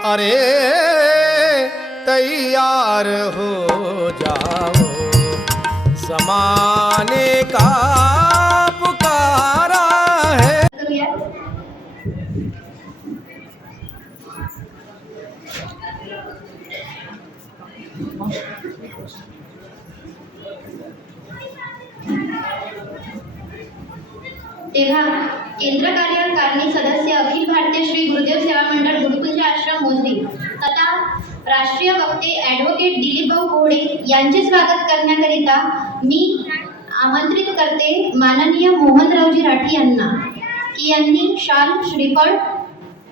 अरे तैयार हो जाओ, ज़माने का पुकारा है। तेव्हा केंद्र कार्यकारिणी सदस्य अखिल भारतीय श्री गुरुदेव सेवा मंडळ गुरुकुंज आश्रम मोजरी तथा राष्ट्रीय वक्ते ॲडव्होकेट दिलीपभाऊ कोहडे यांचे स्वागत करण्याकरिता मी आमंत्रित करते माननीय मोहनरावजी राठी यांना की यांनी शाल श्रीफळ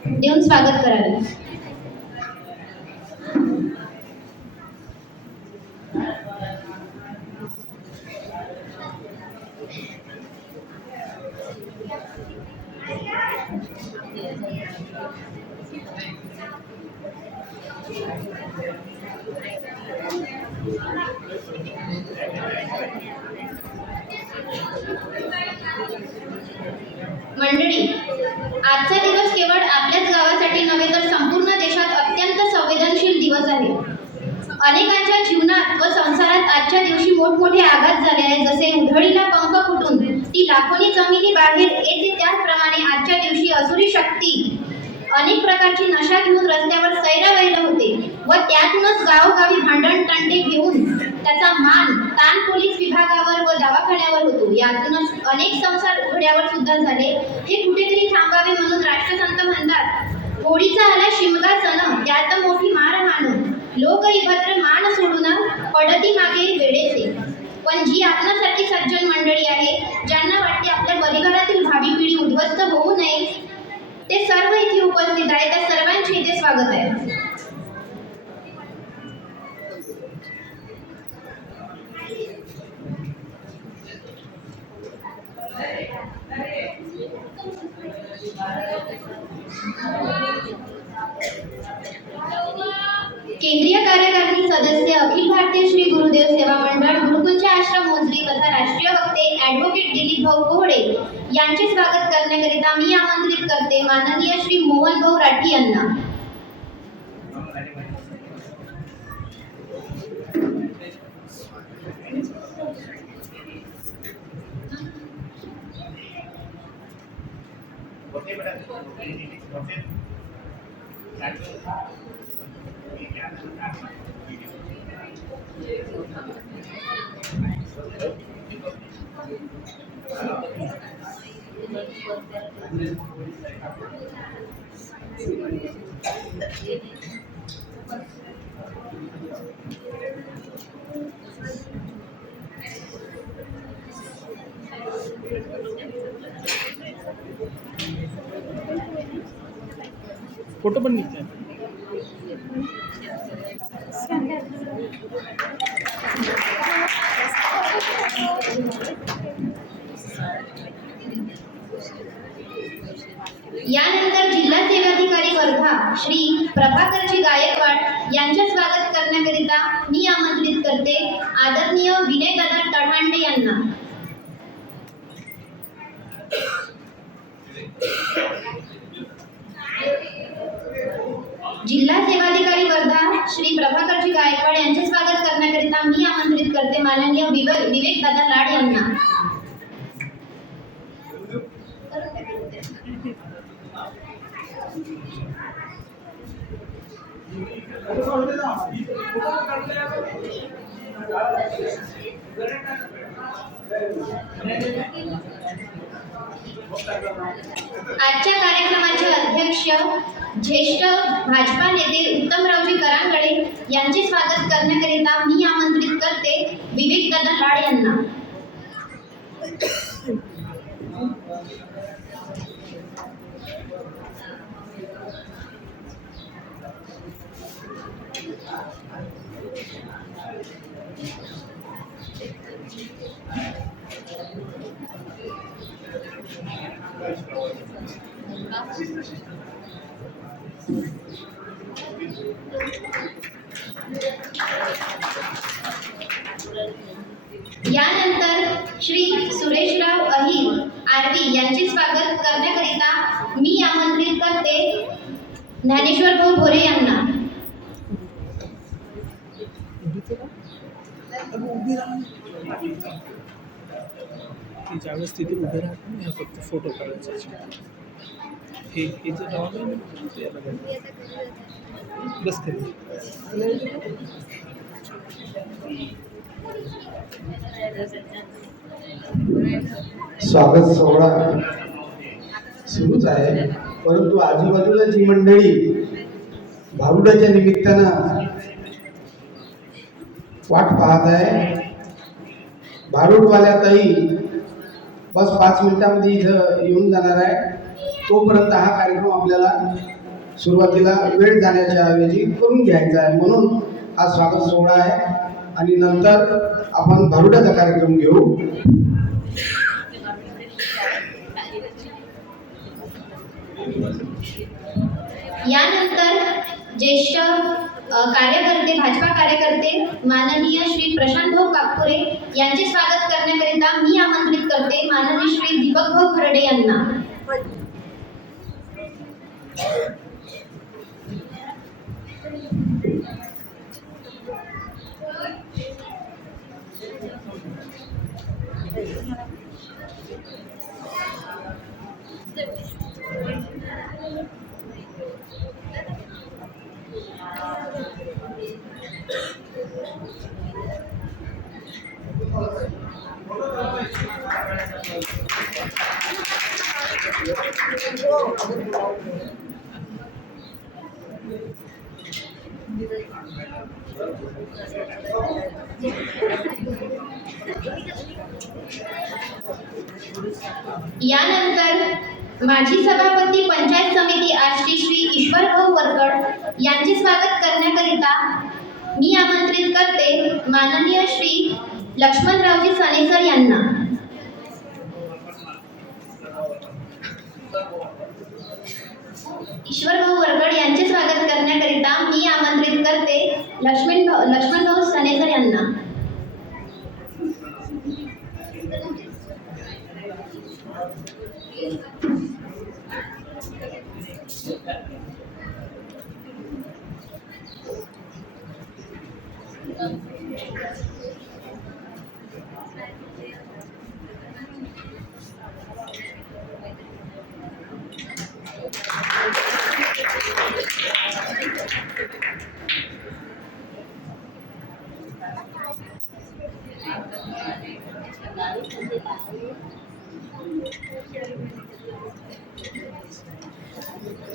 देऊन स्वागत करावे. मंडळी, आजचा दिवस केवळ आपल्याच गावासाठी नव्हे तर संपूर्ण देशात अत्यंत संवेदनशील दिवस आहे. अनेकांच्या जीवनात व संसारात आजच्या दिवशी मोठमोठे आघात झाले आहेत. जसे उधळीला पंख फुटून ती लाखोनी जमिनी बाहेर येते, त्याचप्रमाणे आजच्या दिवशी असुरी शक्ती अनेक प्रकारची नशा घेऊन रस्त्यावर सैरावैर होते व त्यातूनच गावोगावी भांडण तंटे घेऊन त्याचा मान ताण पोलीस विभागावर व दवाखान्यावर होतो. यातूनच अनेक संसार उघड्यावर सुद्धा झाले. हे कुठेतरी थांबावे म्हणून राष्ट्रसंत म्हणतात, होळीचा आला शिमगा सण त्यात मोठी मार हाणून, लोक भद्र मान सोडून पडती मागे वेडेसे. पण जी आपणासाठी सज्जन मंडळी आहे, ज्यांना वाटते आपल्या परिवारातील भावी पिढी उद्ध्वस्त होऊ नये, ते सर्व इथे उपस्थित आहेत. त्या सर्वांचे इथे स्वागत आहे. केंद्रीय कार्यकारिणी सदस्य अखिल भारतीय श्री गुरुदेव सेवा मंडळ गुरुकुंज आश्रम मोजरी तथा राष्ट्रीय वक्ते ॲडव्होकेट दिलीपभाऊ कोहडे यांचे स्वागत करण्याकरिता मी आमंत्रित करते माननीय श्री मोहनभाऊ राठी यांना. फोटो पण नीचे यानंतर जिल्हा सेवाधिकारी वर्धा श्री प्रभाकरजी गायकवाड यांचे स्वागत करण्याकरिता मी आमंत्रित करते आदरणीय विनयदादा तढांडे यांना. जिल्हा सेवाधिकारी वर्धा श्री प्रभाकरजी गायकवाड यांचे स्वागत करण्याकरिता मी आमंत्रित करते माननीय विवेकदादा लाड यांना. आजच्या कार्यक्रमाचे अध्यक्ष ज्येष्ठ भाजपा नेते उत्तमरावजी करांगडे यांचे स्वागत करण्याकरिता मी आमंत्रित करते विवेकदादा लाड यांना. यानंतर श्री सुरेशराव अहिर आरवी यांचे स्वागत करण्याकरिता मी आमंत्रित करते ज्ञानेश्वर भाऊ भोरे यांना, ती ज्यावेळेस तिथे उभे राहतो ना, फक्त फोटो काढायचा. हे जे डॉग आहे ना, ते याला बस करू. स्वागत सोहळा सुरूच आहे, परंतु आजूबाजूला जी मंडळी भारुडाच्या निमित्तानं वाट पाहत आहे, भारूडवाल्या ताई बस 5 मिनिटांमध्ये इथं येऊन जाणार आहे. तोपर्यंत हा कार्यक्रम आपल्याला सुरुवातीला वेळ जाण्याच्या ऐवजी करून घ्यायचा आहे, म्हणून हा स्वागत सोहळा आहे आणि नंतर आपण भारुडाचा कार्यक्रम घेऊ. यानंतर ज्येष्ठ कार्यकर्ते, भाजपा कार्यकर्ते माननीय श्री प्रशांत भाऊ कापुरे यांचे स्वागत करण्याकरिता मी आमंत्रित करते माननीय श्री दीपक भाऊ खर्डे यांना. यानंतर माजी सभापती पंचायत समिती आष्टी श्री ईश्वरभाऊ वरकड यांचे स्वागत करण्याकरिता मी आमंत्रित करते माननीय श्री लक्ष्मणरावजी सनेसर यांना. ईश्वरभाऊ वरकड यांचे स्वागत करण्याकरिता मी आमंत्रित करते लक्ष्मणभाऊ सनेसर यांना.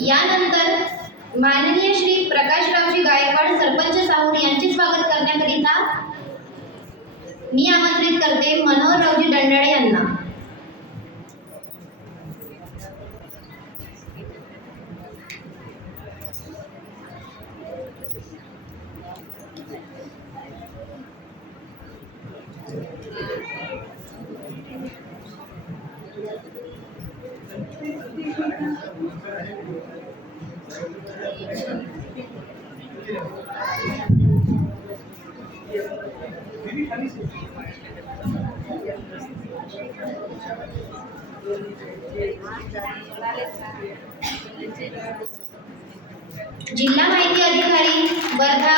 यानंतर माननीय श्री प्रकाशरावजी गायकवाड सरपंच साहूर यांचे स्वागत करण्याकरिता मी आमंत्रित करते मनोहररावजी दंडाळे यांना. जिल्हा माहिती अधिकारी वर्धा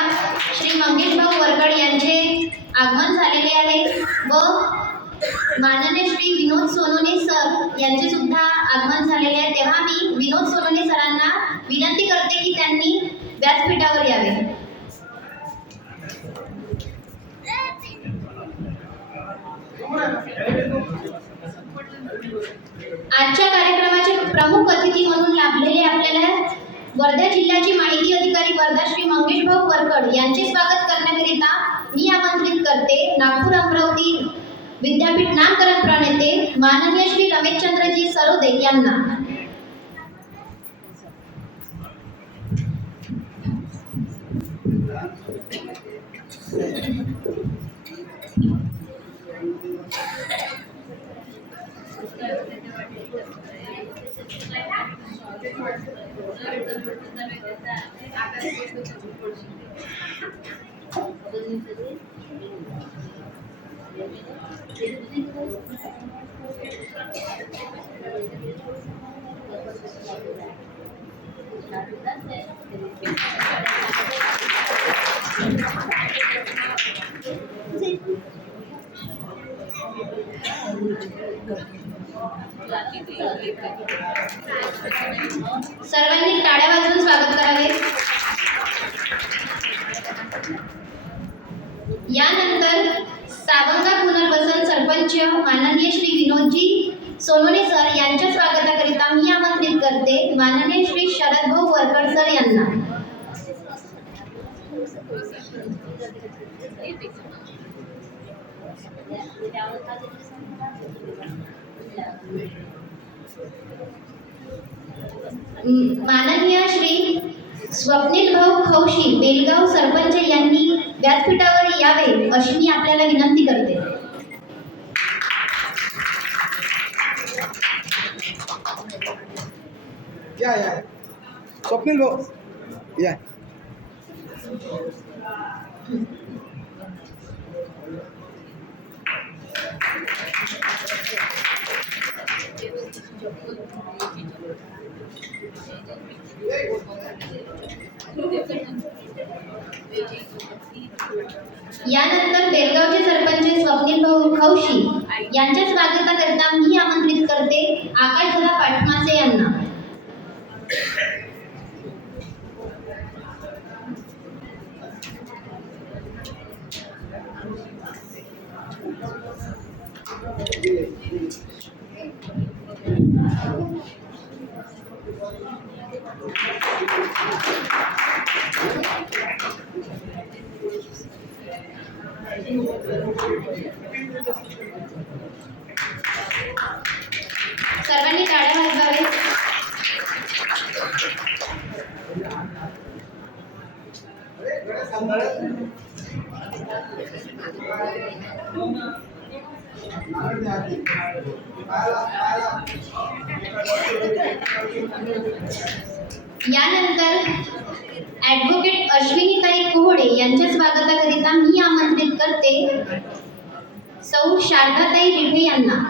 श्री मंगेश भाऊ वरकड यांचे आगमन झालेले आहे व माननीय श्री विनोद सोनोने सर यांचे सुद्धा आगमन झालेले आहे. तेव्हा मी विनोद सोनोने सरांना विनंती करते की त्यांनी व्यासपीठावर यावे. आजच्या कार्यक्रमाचे प्रमुख अतिथी म्हणून लाभलेले आपल्याला वर्धा जिल्ह्याचे माहिती अधिकारी वर्धा श्री मंगेश भाऊ वरकड यांचे स्वागत करण्याकरिता मी आमंत्रित करते नागपूर अमरावती विद्यापीठ नामकरण प्रणेते माननीय श्री रमेशचंद्रजी सरोदे यांना. सर्वांनी टाळ्या वाजवून स्वागत करावे. यानंतर सावंगा पुनर्वसन सरपंच माननीय श्री विनोदजी सोनवणे सर यांच्या स्वागताकरिता मी आमंत्रित करते माननीय श्री शरद भाऊ वरकड सर यांना. माननीय श्री स्वप्नील भाऊ खौशी बेलगाव सरपंच यांनी व्यासपीठावर यावे अशी मी आपल्याला विनंती करते. या स्वप्नील भाऊ या. यानंतर बेलगावचे सरपंच स्वप्नील भाऊ खौशी यांच्या स्वागताकरिता मी आमंत्रित करते आकाशदादा पाटमासे यांना. सर्वांनी टाळ्या वाजवावे. यानंतर ॲडव्होकेट अश्विनीताई कोहडे यांच्या स्वागताकरिता मी आमंत्रित करते सौ शारदाताई रिठे यांना.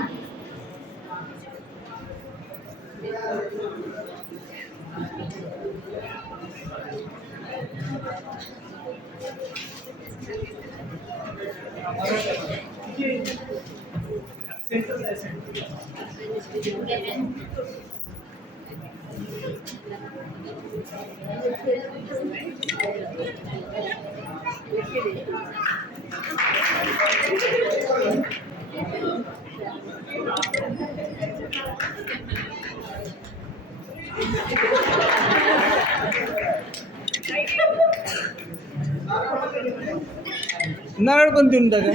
नारळ पण देऊन टाका.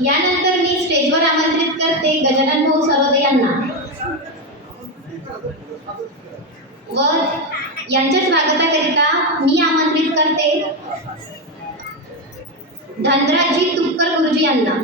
यानंतर मी स्टेजवर आमंत्रित करते गजानन भाऊ सरोदे यांना व यांच्या स्वागताकरिता मी आमंत्रित करते धनराजी तुपकर गुरुजी यांना.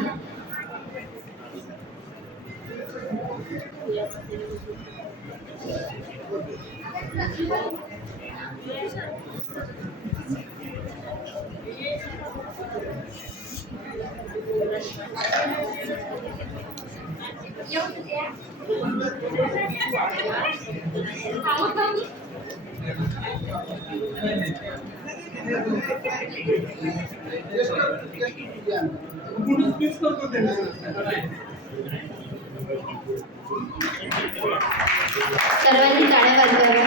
सर्वांनी टाळ्या वाजवाव्या.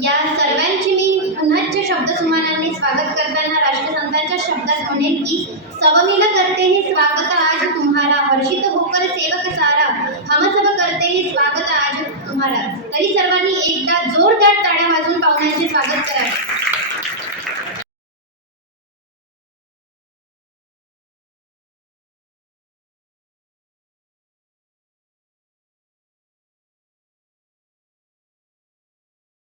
या सर्वांची मी पुन्हाच्या शब्दसुमानाने स्वागत करताना राष्ट्रसंतांच्या शब्दात म्हणेन की सबमिल करते हे स्वागत आज तुम्हारा, हर्षित होकर सेवक सारा, हम सब करते हे स्वागत आज तुम्हारा. तरी सर्वांनी एकदा जोरदार टाळ्या वाजवून पाहुण्यांचे स्वागत करा.